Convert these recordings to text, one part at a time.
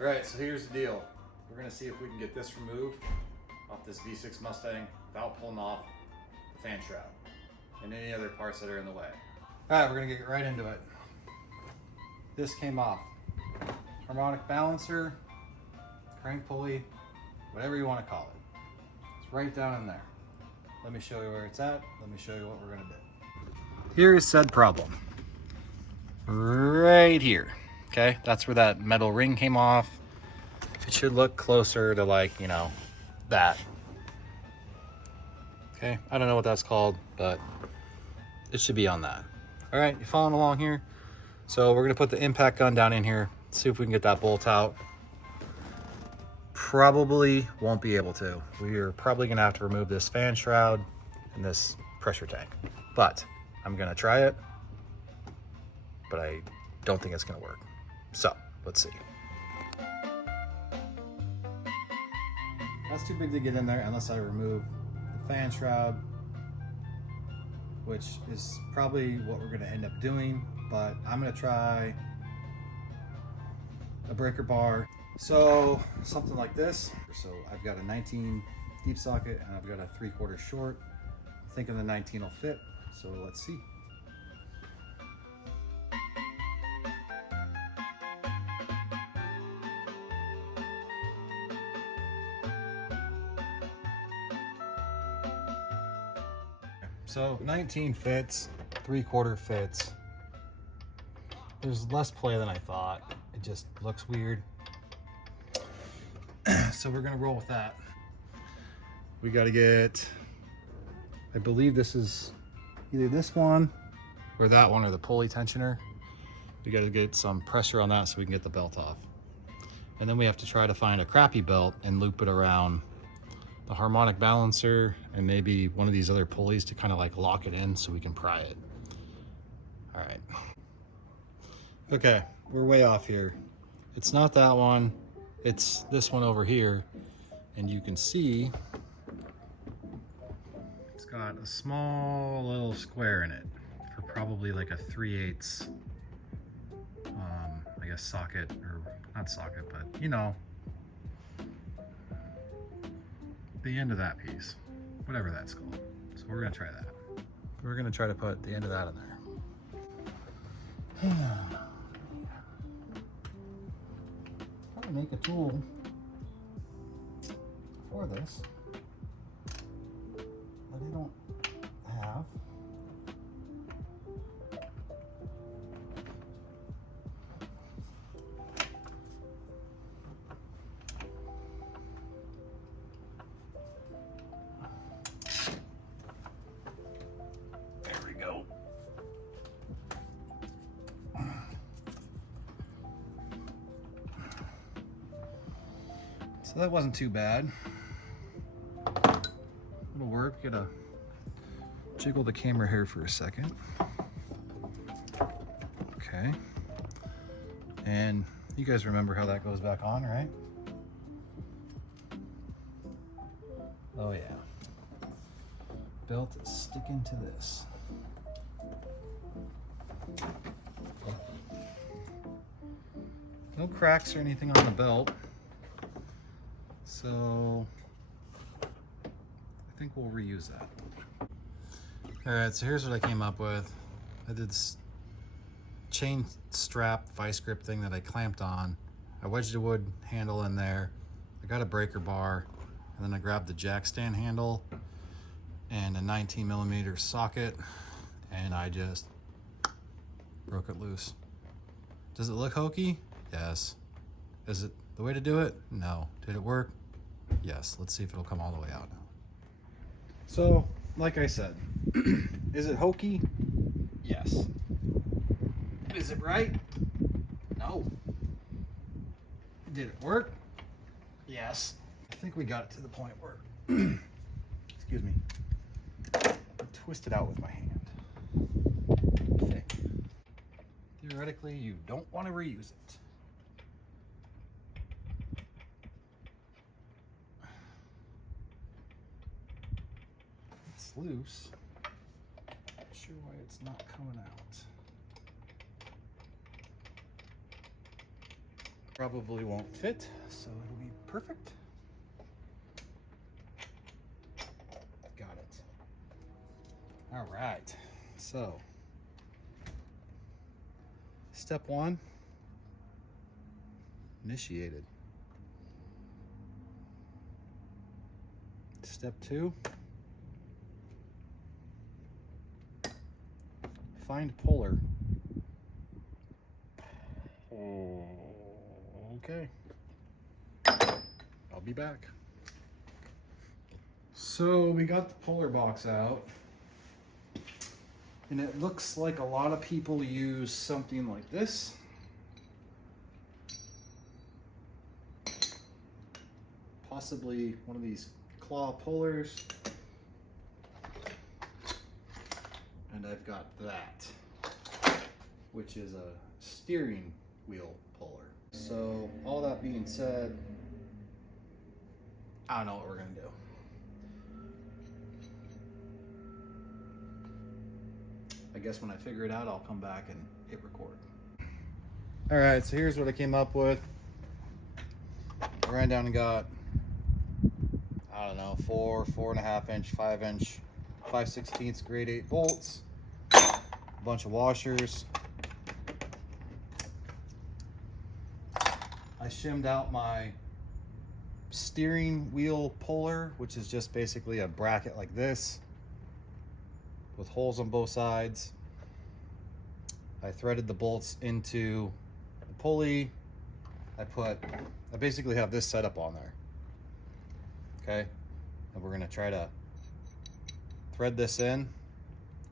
All right, so here's the deal. We're gonna see if we can get this removed off this V6 Mustang without pulling off the fan shroud and any other parts that are in the way. All right, we're gonna get right into it. This came off. Harmonic Balancer, crank pulley, whatever you want to call it. It's right down in there. Let me show you where it's at. Let me show you what we're gonna do. Here is said problem. Right here. Okay, that's where that metal ring came off. It should look closer to, like, you know, that. Okay, I don't know what that's called, but it should be on that. All right, you following along here? So we're gonna put the impact gun down in here, see if we can get that bolt out. Probably won't be able to. We are probably gonna have to remove this fan shroud and this pressure tank, but I'm gonna try it, but I don't think it's gonna work. So let's see. That's too big to get in there unless I remove the fan shroud, which is probably what we're gonna end up doing, but I'm gonna try a breaker bar. So something like this. So I've got a 19 deep socket and I've got a 3/4 short. I'm thinking the 19 will fit, so let's see. So 19 fits, 3/4 fits. There's less play than I thought. It just looks weird. So we're gonna roll with that. We gotta get, I believe this is either this one or that one, or the pulley tensioner. We gotta get some pressure on that so we can get the belt off. And then we have to try to find a crappy belt and loop it around the harmonic balancer and maybe one of these other pulleys to kind of like lock it in so we can pry it. All right. Okay, we're way off here. It's not that one, it's this one over here. And you can see it's got a small little square in it for probably like a 3/8, I guess socket, or not socket, but you know, the end of that piece, whatever that's called. So we're gonna try that. We're gonna try to put the end of that in there. Probably make a tool for this that I don't have. So that wasn't too bad. It'll work. Gotta jiggle the camera here for a second. Okay. And you guys remember how that goes back on, right? Oh yeah. Belt is sticking to this. No cracks or anything on the belt. So I think we'll reuse that. All right, so here's what I came up with. I did this chain strap vice grip thing that I clamped on. I wedged a wood handle in there. I got a breaker bar, and then I grabbed the jack stand handle and a 19mm socket, and I just broke it loose. Does it look hokey? Yes. Is it the way to do it? No. Did it work? Yes. Let's see if it'll come all the way out now. So, like I said, is it hokey? Yes. Is it right? No. Did it work? Yes. I think we got it to the point where, excuse me, I twisted out with my hand. I think. Theoretically, you don't want to reuse it. It's loose. Not sure why it's not coming out. Probably won't fit, so it'll be perfect. Got it. All right, so step one, initiated. Step two, find puller. Okay, I'll be back. So we got the puller box out, and it looks like a lot of people use something like this. Possibly one of these claw pullers. And I've got that, which is a steering wheel puller. So all that being said, I don't know what we're gonna do. I guess when I figure it out, I'll come back and hit record. All right, so here's what I came up with. I ran down and got, I don't know, 4.5 inch, 5 inch, 5/16 grade 8 bolts, a bunch of washers. I shimmed out my steering wheel puller, which is just basically a bracket like this with holes on both sides. I threaded the bolts into the pulley. I basically have this setup on there. Okay, and we're gonna try to thread this in,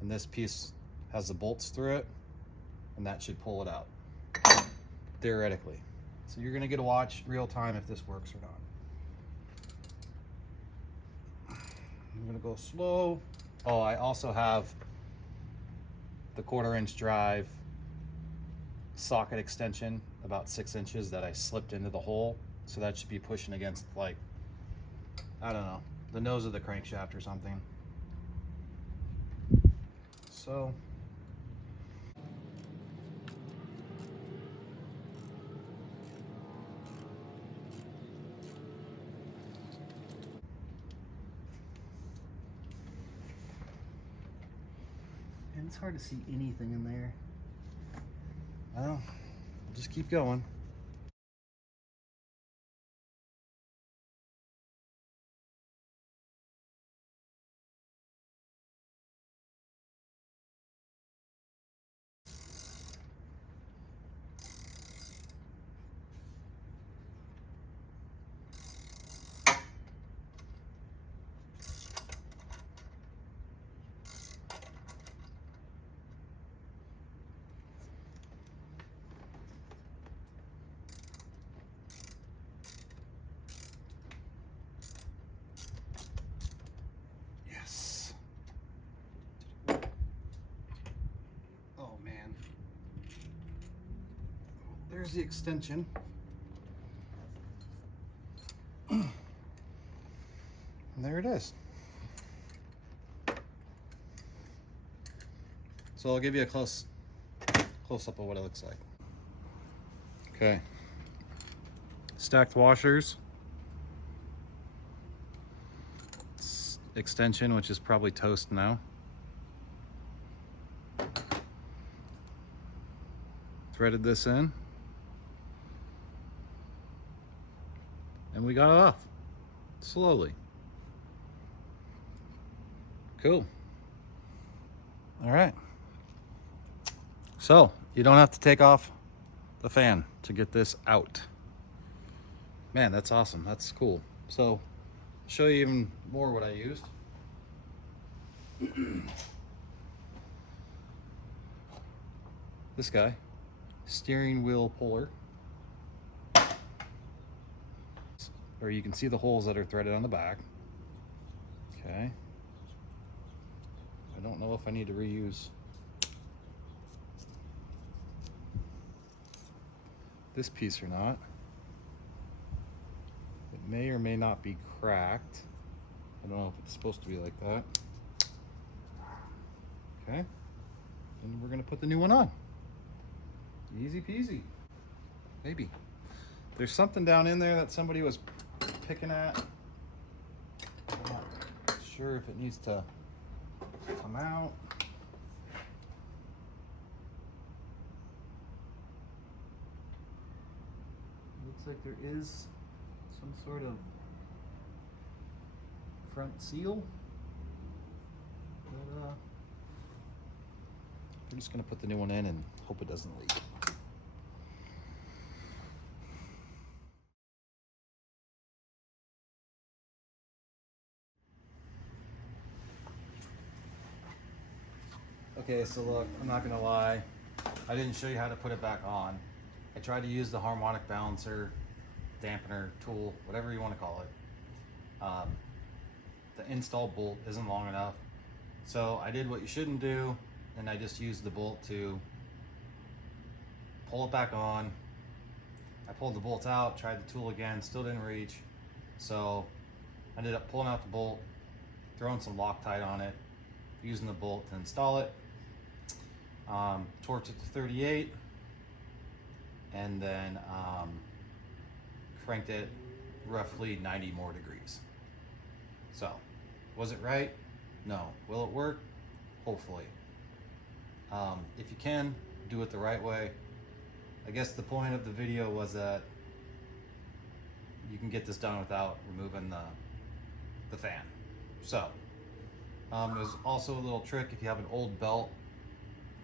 and this piece has the bolts through it, and that should pull it out, theoretically. So you're gonna get to watch real time if this works or not. I'm gonna go slow. Oh, I also have the 1/4 inch drive socket extension, about 6 inches, that I slipped into the hole. So that should be pushing against, like, I don't know, the nose of the crankshaft or something. So and it's hard to see anything in there. Well, we'll just keep going. There's the extension. And there it is. So I'll give you a close up of what it looks like. Okay. Stacked washers. Extension, which is probably toast now. Threaded this in. And we got it off, slowly. Cool. All right. So you don't have to take off the fan to get this out. Man, that's awesome, that's cool. So I'll show you even more what I used. This guy, steering wheel puller. Or you can see the holes that are threaded on the back. Okay. I don't know if I need to reuse this piece or not. It may or may not be cracked. I don't know if it's supposed to be like that. Okay. And we're gonna put the new one on. Easy peasy. Maybe. There's something down in there that somebody was picking at. I'm not sure if it needs to come out. Looks like there is some sort of front seal. But, we're just gonna put the new one in and hope it doesn't leak. Okay, so look, I'm not gonna lie, I didn't show you how to put it back on. I tried to use the Harmonic Balancer, dampener, tool, whatever you want to call it. The install bolt isn't long enough. So I did what you shouldn't do, and I just used the bolt to pull it back on. I pulled the bolt out, tried the tool again, still didn't reach. So I ended up pulling out the bolt, throwing some Loctite on it, using the bolt to install it. Torqued it to 38, and then cranked it roughly 90 more degrees. So, was it right? No. Will it work? Hopefully. If you can, do it the right way. I guess the point of the video was that you can get this done without removing the fan. So, there's also a little trick. If you have an old belt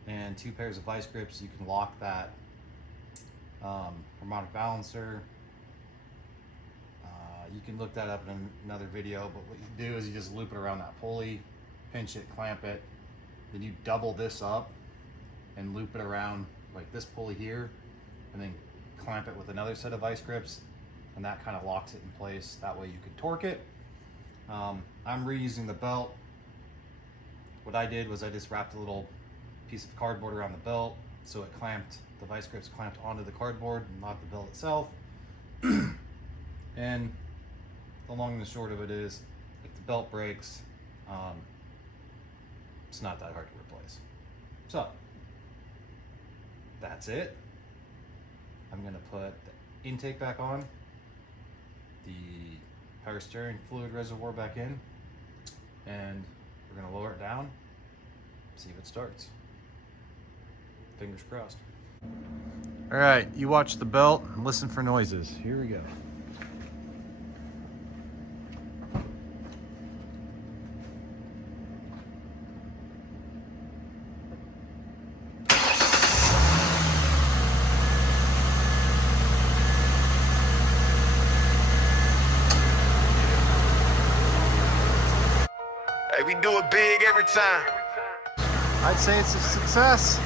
and 2 pairs of vice grips, you can lock that Harmonic Balancer. You can look that up in another video, but what you do is you just loop it around that pulley, pinch it, clamp it, then you double this up and loop it around like this pulley here, and then clamp it with another set of vice grips, and that kind of locks it in place. That way you can torque it. I'm reusing the belt. What I did was I just wrapped a little piece of cardboard around the belt, so it clamped, the vice grips clamped onto the cardboard, not the belt itself. And the long and the short of it is, if the belt breaks, it's not that hard to replace. So that's it. I'm gonna put the intake back on, the power steering fluid reservoir back in, and we're gonna lower it down, see if it starts. Fingers crossed. All right, you watch the belt and listen for noises. Here we go. Hey, we do it big every time. I'd say it's a success.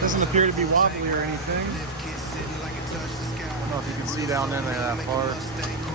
Doesn't appear to be wobbly or anything. I don't know if you can see down in there that far.